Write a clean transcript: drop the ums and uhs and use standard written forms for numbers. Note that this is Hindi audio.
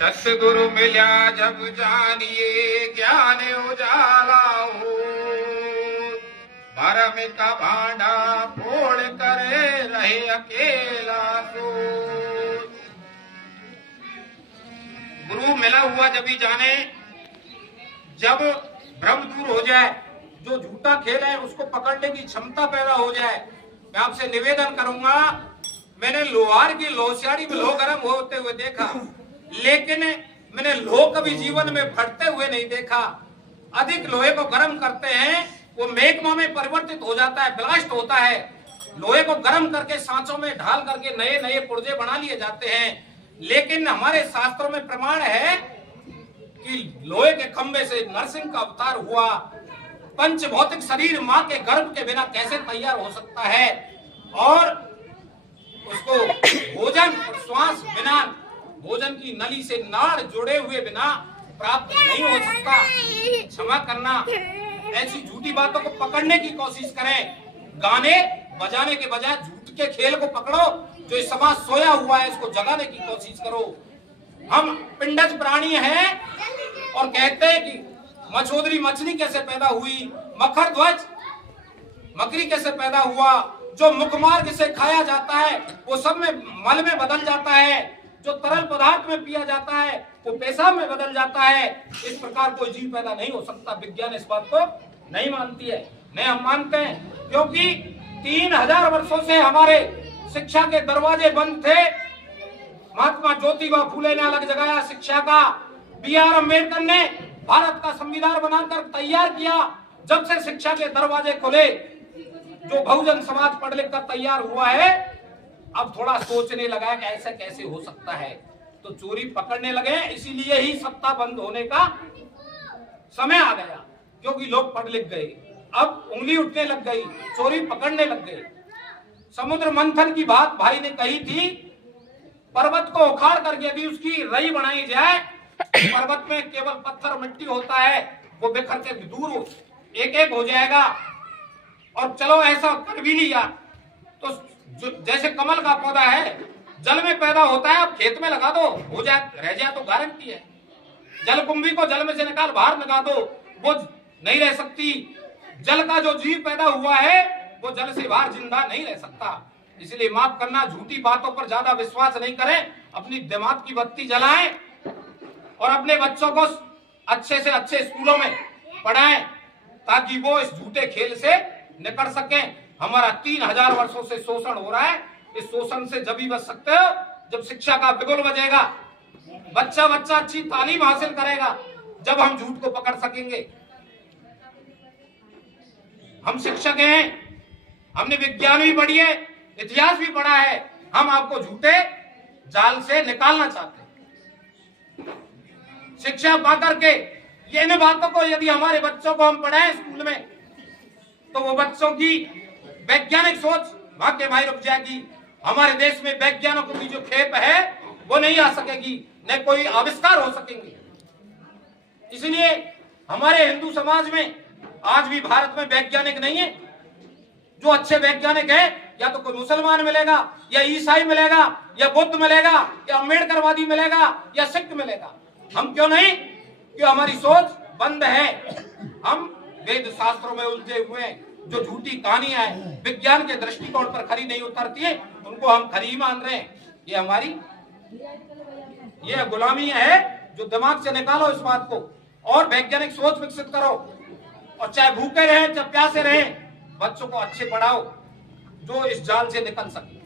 सतगुरु मिल्या जब जानिए ज्ञान उजाला हो, भरम का भांडा फोड़ करे रहे अकेला सो। गुरु मिला हुआ जब ही जाने, जब भ्रम दूर हो जाए, जो झूठा खेल है उसको पकड़ने की क्षमता पैदा हो जाए। मैं आपसे निवेदन करूंगा, मैंने लोहार की लोसियाड़ी में लोह गर्म होते हुए देखा, लेकिन मैंने लोह कभी जीवन में फटते हुए नहीं देखा। अधिक लोहे को गर्म करते हैं, वो मेग्मा में परिवर्तित हो जाता है, ब्लास्ट होता है। लोहे को गर्म करके सांचों में ढाल करके नए नए पुर्जे बना लिए जाते हैं। लेकिन हमारे शास्त्रों में प्रमाण है कि लोहे के खंभे से नरसिंह का अवतार हुआ। पंच भौतिक शरीर मां के गर्भ के बिना कैसे तैयार हो सकता है, और उसको भोजन और श्वास बिना, भोजन की नली से नाड़ जुड़े हुए बिना प्राप्त नहीं हो सकता। क्षमा करना, ऐसी झूठी बातों को पकड़ने की कोशिश करें। गाने बजाने के बजाय झूठ के खेल को पकड़ो। जो इस समाज सोया हुआ है इसको जगाने की कोशिश करो। हम पिंडज प्राणी हैं और कहते हैं कि मछोदरी मछली कैसे पैदा हुई, मकर ध्वज मकरी कैसे पैदा हुआ। जो मुखमार्ग से खाया जाता है वो सब में मल में बदल जाता है, जो तरल पदार्थ में पिया जाता है वो पेशाब में बदल जाता है। इस प्रकार कोई जीव पैदा नहीं हो सकता। विज्ञान इस बात को नहीं मानती है, नहीं हम मानते हैं, क्योंकि 3000 वर्षों से हमारे शिक्षा के दरवाजे बंद थे। महात्मा ज्योतिबा फूले ने अलग जगाया शिक्षा का। B.R. अम्बेडकर ने भारत का संविधान बनाकर तैयार किया। जब से शिक्षा के दरवाजे खुले, जो बहुजन समाज पढ़ लिख कर तैयार हुआ है, अब थोड़ा सोचने लगा है कि ऐसा कैसे हो सकता है, तो चोरी पकड़ने लगे। इसीलिए ही सत्ता बंद होने का समय आ गया, क्योंकि लोग पढ़ लिख गए। अब उंगली उठने लग गई, चोरी पकड़ने लग गए। समुद्र मंथन की बात भाई ने कही थी। पर्वत को उखाड़ करके यदि उसकी रई बनाई जाए, पर्वत में केवल पत्थर मिट्टी होता है, वो बिखर के दूर एक एक हो जाएगा। और चलो ऐसा कर भी लिया तो जैसे कमल का पौधा है, जल में पैदा होता है, आप खेत में लगा दो, हो जाए, रह जाए तो गारंटी है। जलकुंभी को जल में से निकाल बाहर लगा दो, वो नहीं रह सकती। जल का जो जीव पैदा हुआ है वो जल से बाहर जिंदा नहीं रह सकता। इसलिए माफ करना, झूठी बातों पर ज्यादा विश्वास नहीं करें। अपनी दिमाग की बत्ती जलाएं और अपने बच्चों को अच्छे से अच्छे स्कूलों में पढ़ाएं, ताकि वो इस झूठे खेल से निकल सकें। हमारा 3000 वर्षों से शोषण हो रहा है। इस शोषण से जब ही बच सकते हो जब शिक्षा का बिगुल बजेगा, बच्चा अच्छी तालीम हासिल करेगा, जब हम झूठ को पकड़ सकेंगे। हम शिक्षक हैं, हमने विज्ञान भी पढ़ी है, इतिहास भी पढ़ा है। हम आपको झूठे जाल से निकालना चाहते हैं। शिक्षा पा करके ये इन बातों को यदि हमारे बच्चों को हम पढ़ाएं स्कूल में, तो वो बच्चों की वैज्ञानिक सोच भाई रुक जाएगी। हमारे देश में वैज्ञानिकों की जो खेप है वो नहीं आ सकेगी, न कोई आविष्कार हो सकेंगे। इसलिए हमारे हिंदू समाज में आज भी भारत में वैज्ञानिक नहीं है। जो अच्छे वैज्ञानिक है, या तो कोई मुसलमान मिलेगा, या ईसाई मिलेगा, या बुद्ध मिलेगा, या अम्बेडकरवादी मिलेगा, या सिख मिलेगा। हम क्यों नहीं? क्यों हमारी सोच बंद है। हम वेद शास्त्रों में उलझे हुए हैं। जो झूठी कहानियां हैं, विज्ञान के दृष्टिकोण पर खरी नहीं उतरती है, उनको हम खरी मान रहे हैं। ये हमारी ये गुलामी है। जो दिमाग से निकालो इस बात को और वैज्ञानिक सोच विकसित करो। और चाहे भूखे रहे चाहे प्यासे रहे, बच्चों को अच्छे पढ़ाओ जो इस जाल से निकल सके।